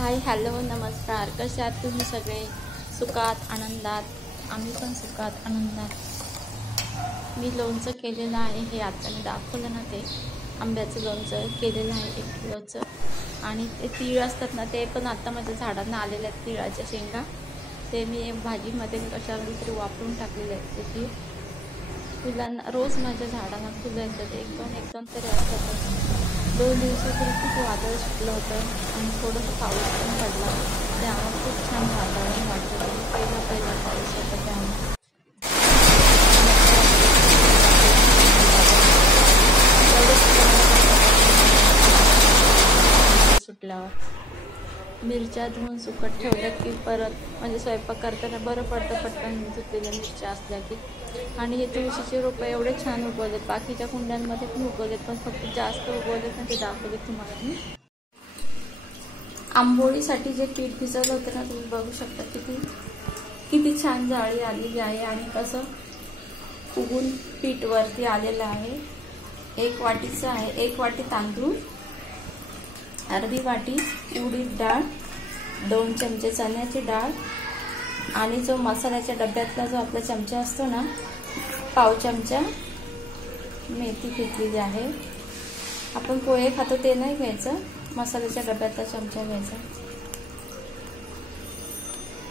Hi hello नमस्कार, कसे आहात तुम्ही सगळे? सुखात आनंदात? आम्ही पण सुखात आनंदात। मी लोणचं केलेलं आहे, हे आता मी दाखवलं ना, ते आंब्याचं लोणचं केलेलं आहे 1 किलोचं। आणि ते तीळ असतात ना, ते पण आता माझ्या झाडांना आलेल्या आहेत तिळाच्या शेंगा, ते मी भाजीमध्ये कशावर तरी वापरून टाकलेले आहेत ते तीळ। फुलांना रोज माझ्या झाडांना फुलं येतात, 1-2 तरी असतात। 2 दिवसापूर्वी खूप वादळ सुटलं होतं आणि थोडंसं पाऊस पण पडला, त्यामुळे खूप छान वातावरण वाटतं। पहिला पाऊस होता त्यामुळे सुटल्यावर मिरच्या धुवून सुकत ठेवल्या की परत म्हणजे स्वयंपाक करताना बरं पडतं, पटकन धुतलेल्या मिरच्या असल्या की। आणि हे तुळशीचे रोपं एवढे छान उगवलेत, बाकीच्या कुंड्यांमध्ये पण उगवलेत, पण फक्त जास्त उगवलेत ना ते दाखवले तुम्हाला मी। आंबोळीसाठी जे पीठ भिजवलं होतं ना, तुम्ही बघू शकता किती छान जाळी आलेली आहे आणि कसं उगून पीठ वरती आलेलं आहे। 1 वाटीचं आहे, 1 वाटी तांदूळ, अर्धी वाटी उडीद डाळ, 2 चमचे चण्याची डाळ आणि जो मसाल्याच्या डब्यातला जो आपला चमचा असतो ना, पाव चमचा मेथी घेतलेली आहे। आपण पोहे खातो ते नाही घ्यायचं, मसाल्याच्या डब्यातला चमचा घ्यायचा।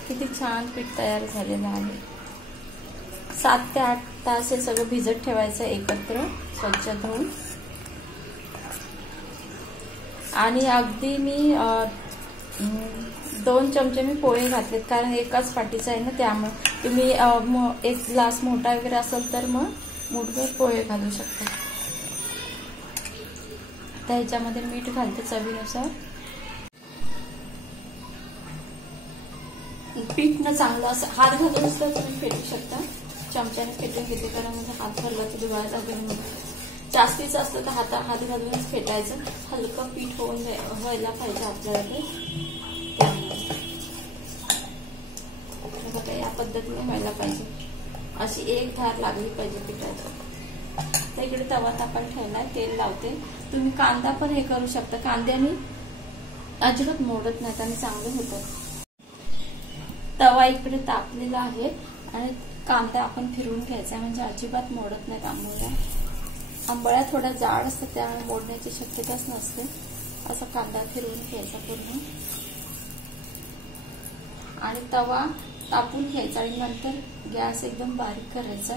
किती छान पीठ तयार झालेलं आहे। 7 ते 8 तास हे सगळं भिजत ठेवायचं एकत्र, स्वच्छ धुवून। आणि अगदी मी 2 चमचे मी पोहे घातलेत, कारण एकाच वाटीचा आहे ना, त्यामुळे तुम्ही 1 ग्लास मोठा वगैरे असेल तर मग मूठभर पोहे घालू शकता। त्याच्यामध्ये मीठ घालते चवीनुसार। पीठ न चांगलं असं हात घालून असतं तुम्ही फेटू शकता, चमच्याने फेटून घेते, कारण म्हणजे हात भरला की दिवाळात वगैरे जास्तीचं असतं तर हात घालूनच फेटायचं। हलकं पीठ व्हायला पाहिजे आपल्याला ते बघा, या पद्धतीने व्हायला पाहिजे, अशी एक धार लागली पाहिजे पिठाची। तर इकडे तवा तापायला ठेवलाय, तेल लावते। तुम्ही कांदा पण हे करू शकता, कांद्याने अजिबात मोडत नाहीत आणि चांगलं होतं। तवा इकडे तापलेला आहे आणि कांदा आपण फिरवून घ्यायचा, म्हणजे अजिबात मोडत नाहीत आंबोळ्या। आंबोळ्या थोड्या जाड असतात, त्यामुळे मोडण्याची शक्यताच नसते। असा कांदा फिरवून घ्यायचा पूर्ण आणि तवा तापून घ्यायचा आणि नंतर गॅस एकदम बारीक करायचा।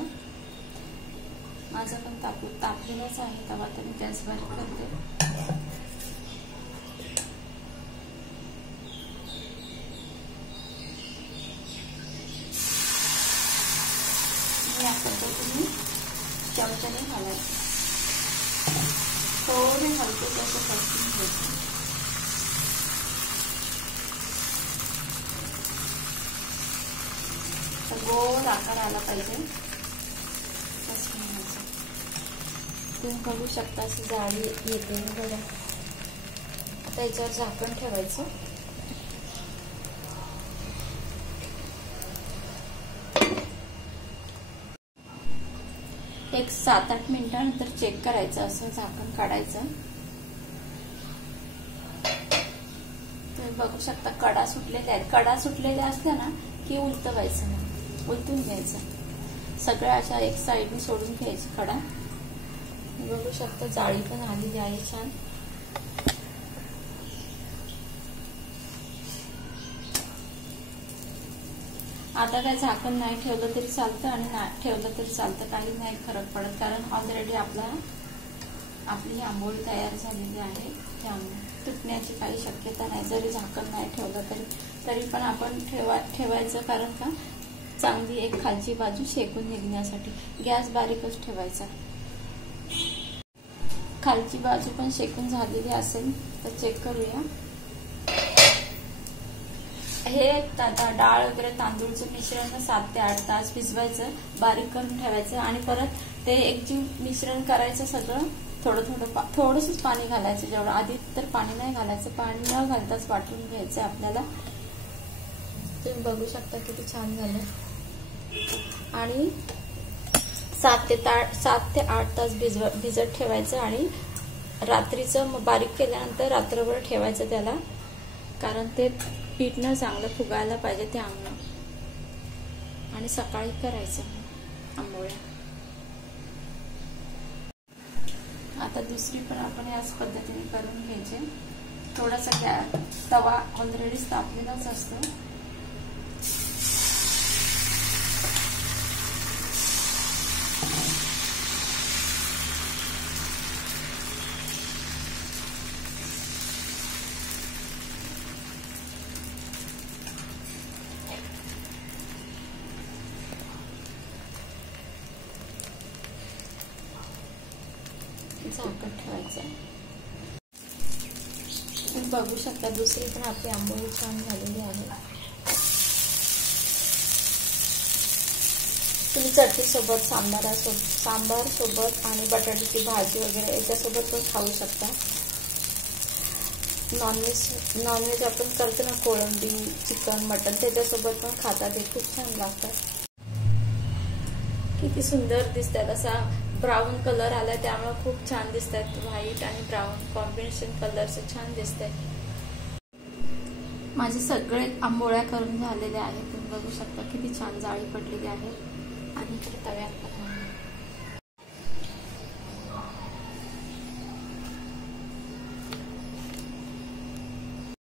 माझा पण तापलेलाच आहे तवा, तर मी गॅस बारीक करते। या पद्धतीने चमच्याने घालायचं, थोडे हलके त्याचे परतून घ्यायचे। गोल आकार आला पाहिजे, तुम्ही बघू शकता अशी जाळी येते बघा। आता याच्यावर झाकण ठेवायचं। एक 7-8 मिनिटांनंतर चेक करायचं, असं झाकण काढायचं। तुम्ही बघू शकता कडा सुटलेल्या आहेत, कडा सुटलेल्या असल्या ना की उलटवायचं, उलटून घ्यायचं। सगळ्या अशा एक साईडने सोडून घ्यायची कडा। बघू शकता जाळी पण आलेली आहे छान। आता काय झाकण नाही ठेवलं तरी चालतं आणि नाही ठेवलं तरी चालतं, काही नाही फरक पडत, कारण ऑलरेडी आपली आंबोळी तयार झालेली आहे, त्यामुळे तुटण्याची काही शक्यता नाही। जरी झाकण नाही ठेवलं तरी पण आपण ठेवायचं, कारण का चांगली एक खालची बाजू शेकून निघण्यासाठी। गॅस बारीकच ठेवायचा। खालची बाजू पण शेकून झालेली असेल तर चेक करूया। हे डाळ वगैरे तांदूळचं मिश्रण 7 ते 8 तास भिजवायचं, बारीक करून ठेवायचं आणि परत ते एकजीव मिश्रण करायचं सगळं। थोडंसंच पाणी घालायचं, जेवढं आधी तर पाणी नाही घालायचं, पाणी न घालताच वाटून घ्यायचं आपल्याला। तुम्ही बघू शकता किती छान झालं। आणि 7 ते 8 तास भिजत ठेवायचं आणि रात्रीचं बारीक केल्यानंतर रात्रभर ठेवायचं त्याला, कारण ते पीठ ना चांगलं फुगायला पाहिजे ते अंगण. आणि सकाळी करायचं आंबोळ्या. आता दुसरी पण आपण याच पद्धतीने करून घ्यायचे. थोडासा तवा ऑलरेडी तापलेलाच असतो. झाकण ठेवायचं. तुम्ही बघू शकता दुसरी पण आपली आंबोळी छान झालेली आहे. तुम्ही चटणी सोबत, सांबार सोबत आणि बटाट्याची भाजी वगैरे याच्यासोबत पण खाऊ शकता. नॉनव्हेज आपण करतो ना, कोळंबी, चिकन, मटन, त्याच्यासोबत पण खातात. ते खूप छान लागतात. किती सुंदर दिसतात. असा ब्राऊन कलर आला त्यामुळे खूप छान दिसतात. व्हाईट आणि ब्राऊन कॉम्बिनेशन कलरचं छान दिसतंय. माझे सगळे आंबोळ्या करून झालेले आहेत. तुम्ही बघू शकता किती छान जाळी पडलेली आहे. आणि इकडे तव्यात